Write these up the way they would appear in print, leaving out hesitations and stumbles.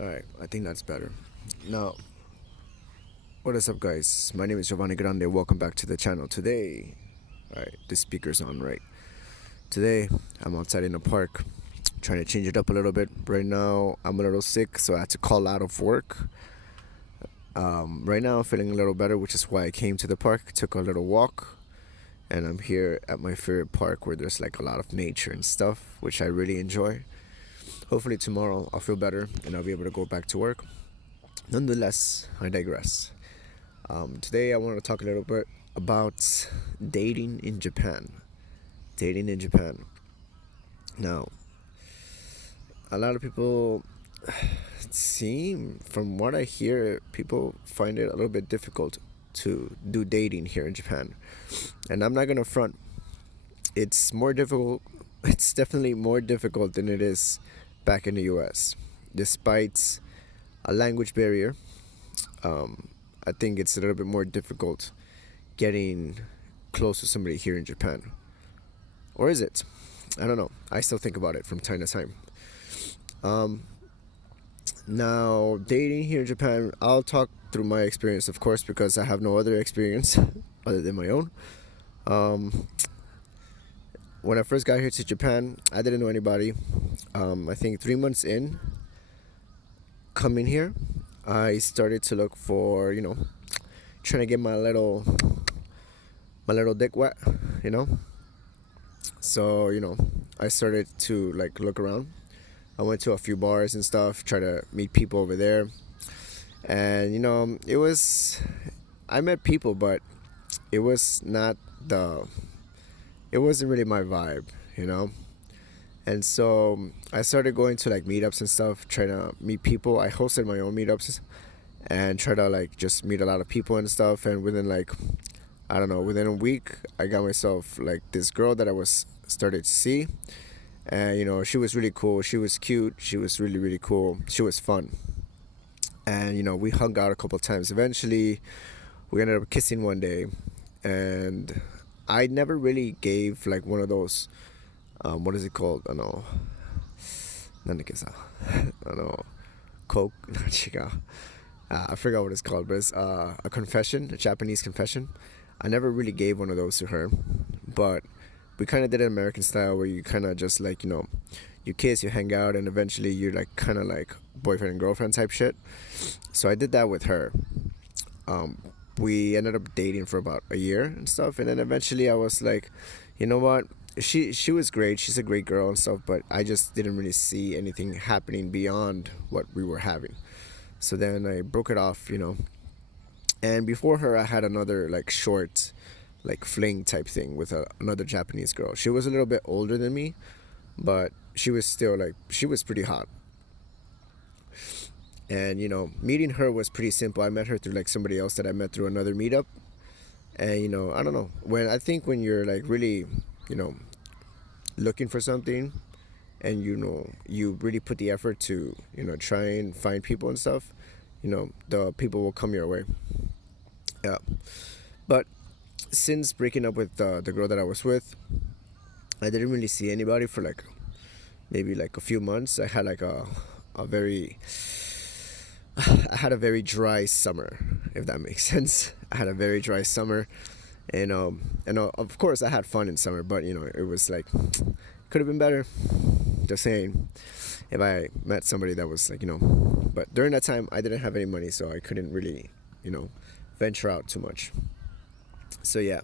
All right, I think that's better. Now, what is up, guys? My name is Giovanni Grande. Welcome back to the channel. Today, all right, the speaker's on, right? Today, I'm outside in the park, trying to change it up a little bit. Right now, I'm a little sick, so I had to call out of work. Right now, I'm feeling a little better, which is why I came to the park, took a little walk, and I'm here at my favorite park where there's like a lot of nature and stuff, which I really enjoy. Hopefully, tomorrow I'll feel better and I'll be able to go back to work. Nonetheless, I digress. Today, I want to talk a little bit about dating in Japan. Dating in Japan. Now, a lot of people seem, from what I hear, people find it a little bit difficult to do dating here in Japan. And I'm not going to front. It's more difficult. It's definitely more difficult than it is back in the US. Despite a language barrier, I think it's a little bit more difficult getting close to somebody here in Japan. Or is it? I don't know. I still think about it from time to time. Um, Now, dating here in Japan, I'll talk through my experience, of course, because I have no other experience other than my own. Um, when I first got here to Japan, I didn't know anybody. I think 3 months in coming here, I started to look for, trying to get my little dick wet, you know. So I started to like look around. I went to a few bars and stuff, try to meet people over there, and it was. I met people, but it was not the. It wasn't really my vibe, you know. And so I started going to like meetups and stuff, trying to meet people. I hosted my own meetups and try to like just meet a lot of people and stuff. And within like I don't know, within a week, I got myself like this girl that I was started to see, and she was really cool. She was cute. She was really really cool. She was fun, and we hung out a couple times. Eventually, we ended up kissing one day, and I never really gave like one of those. What is it called? I don't know. なんだっけさ. I don't know. Coke. 違う. I forgot what it's called, but it's a confession, a Japanese confession. I never really gave one of those to her, but we kind of did it American style, where you kind of just like you kiss, you hang out, and eventually you're like kind of like boyfriend and girlfriend type shit. So I did that with her. Um, we ended up dating for about a year and stuff, and then eventually I was like, you know what? She was great. She's a great girl and stuff, but I just didn't really see anything happening beyond what we were having. So then I broke it off. And before her, I had another like short, like fling type thing with another Japanese girl. She was a little bit older than me, but she was still like she was pretty hot. And meeting her was pretty simple. I met her through like somebody else that I met through another meetup. And I don't know, when you're like really, you know, looking for something, and you really put the effort to try and find people and stuff, the people will come your way. Yeah. But since breaking up with the girl that I was with, I didn't really see anybody for like maybe like a few months. I had like a very I had a very dry summer, if that makes sense. I had a very dry summer, and of course I had fun in summer, but it was like could have been better. Just saying, if I met somebody that was like but during that time I didn't have any money, so I couldn't really venture out too much. So yeah,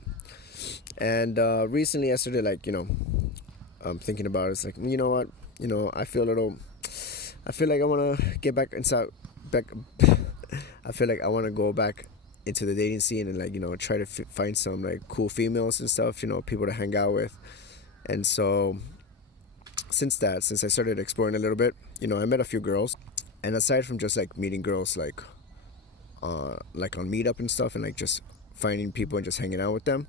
and recently I started like thinking about it. It's like, you know what, I feel a little. I feel like I want to get back inside. Back. I feel like I want to go back into the dating scene and like try to find some like cool females and stuff. People to hang out with. And so since I started exploring a little bit, I met a few girls. And aside from just like meeting girls like on Meetup and stuff, and like just finding people and just hanging out with them,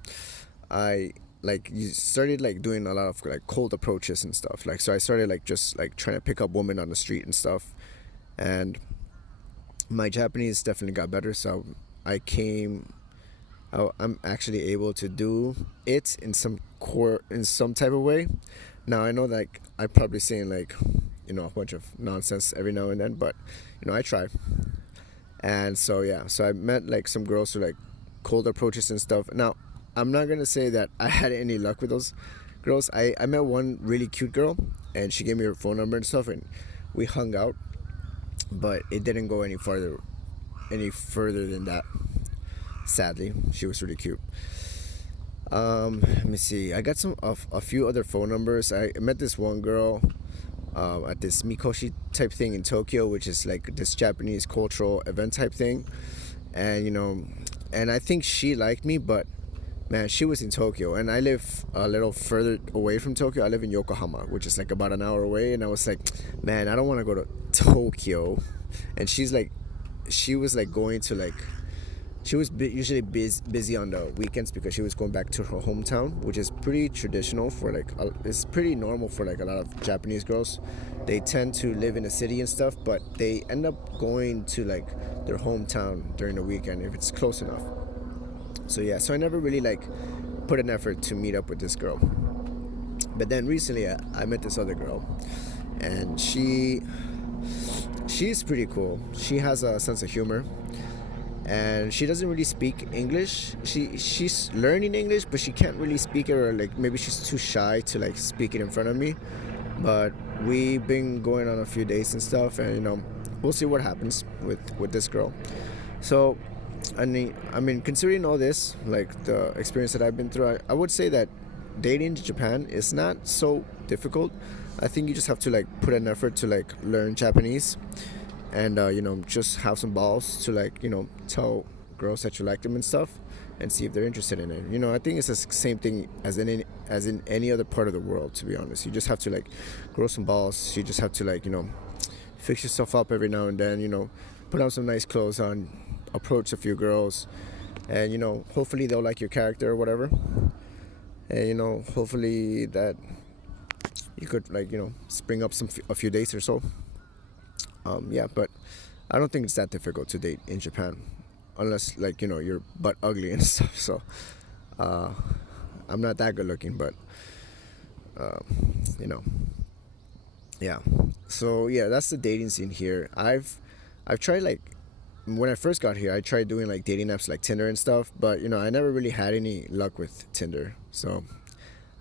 I like you started like doing a lot of like cold approaches and stuff. Like, so I started like just like trying to pick up women on the street and stuff, and my Japanese definitely got better. So I came. I'm actually able to do it in some type of way. Now I know that, like, I'm probably saying like a bunch of nonsense every now and then, but I try. And so yeah, so I met like some girls who like cold approaches and stuff. Now, I'm not gonna say that I had any luck with those girls. I met one really cute girl, and she gave me her phone number and stuff, and we hung out, but it didn't go any further than that. Sadly, she was really cute. Let me see. I got some of a few other phone numbers. I met this one girl at this Mikoshi type thing in Tokyo, which is like this Japanese cultural event type thing, and and I think she liked me, but man, she was in Tokyo, and I live a little further away from Tokyo. I live in Yokohama, which is like about an hour away, and I was like, man, I don't want to go to Tokyo, and she was like going to like she was usually busy on the weekends because she was going back to her hometown, which is pretty traditional for like it's pretty normal for like a lot of Japanese girls. They tend to live in a city and stuff, but they end up going to like their hometown during the weekend if it's close enough. So yeah, so I never really like put an effort to meet up with this girl. But then recently I met this other girl, and she's pretty cool. She has a sense of humor, and she doesn't really speak English. She's learning English, but she can't really speak it, or like maybe she's too shy to like speak it in front of me. But we've been going on a few dates and stuff, and we'll see what happens with this girl. So I mean, considering all this, like the experience that I've been through, I would say that dating in Japan is not so difficult. I think you just have to like put an effort to like learn Japanese, and just have some balls to like tell girls that you like them and stuff, and see if they're interested in it. I think it's the same thing as in any other part of the world. To be honest, you just have to like grow some balls. You just have to like fix yourself up every now and then. Put on some nice clothes on, approach a few girls, and hopefully they'll like your character or whatever, and hopefully that you could like spring up a few dates or so. Yeah, but I don't think it's that difficult to date in Japan, unless like you're butt ugly and stuff. So I'm not that good looking, but uh, you know yeah. So yeah, that's the dating scene here. I've tried like when I first got here, I tried doing like dating apps like Tinder and stuff, but I never really had any luck with Tinder. So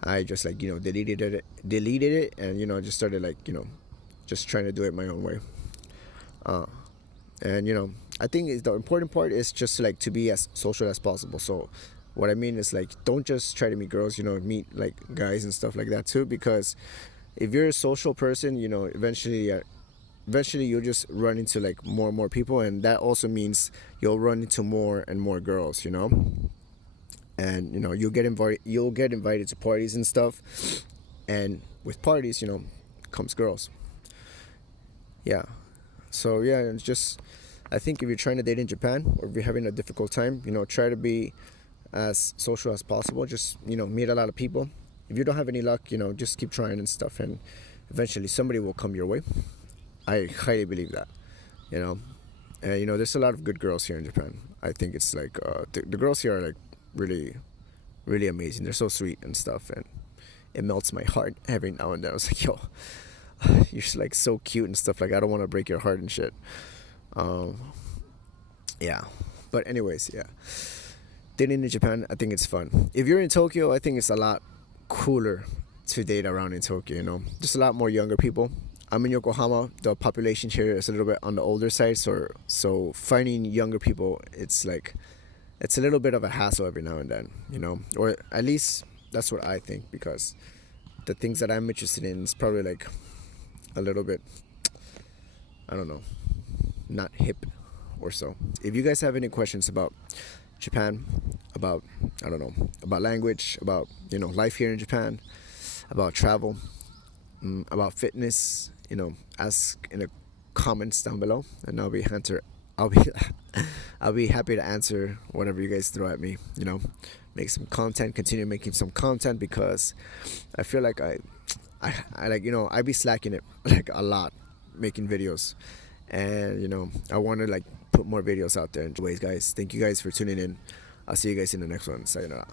I just like deleted it, and just started like just trying to do it my own way. Uh, and I think the important part is just like to be as social as possible. So what I mean is like don't just try to meet girls, meet like guys and stuff like that too, because if you're a social person, eventually you'll just run into like more and more people, and that also means you'll run into more and more girls, and you'll get invited to parties and stuff, and with parties comes girls. Yeah. So yeah, it's just I think if you're trying to date in Japan, or if you're having a difficult time, try to be as social as possible. Just meet a lot of people. If you don't have any luck, just keep trying and stuff, and eventually somebody will come your way. I highly believe that, you know. And there's a lot of good girls here in Japan. I think it's like the girls here are like really, really amazing. They're so sweet and stuff, and it melts my heart every now and then. I was like, yo, you're just like so cute and stuff. Like I don't want to break your heart and shit. Yeah, but anyways, yeah. Dating in Japan, I think it's fun. If you're in Tokyo, I think it's a lot cooler to date around in Tokyo. Just a lot more younger people. I'm in Yokohama. The population here is a little bit on the older side, so finding younger people, it's a little bit of a hassle every now and then, or at least that's what I think, because the things that I'm interested in is probably like a little bit, I don't know, not hip or so. If you guys have any questions about Japan, about I don't know, about language, about life here in Japan, about travel, about fitness, ask in the comments down below, and I'll be I'll be happy to answer whatever you guys throw at me. Make some content, continue making some content, because I feel like I like I be slacking it like a lot making videos, and I want to like put more videos out there. Anyways, guys, thank you guys for tuning in. I'll see you guys in the next one. Sayonara.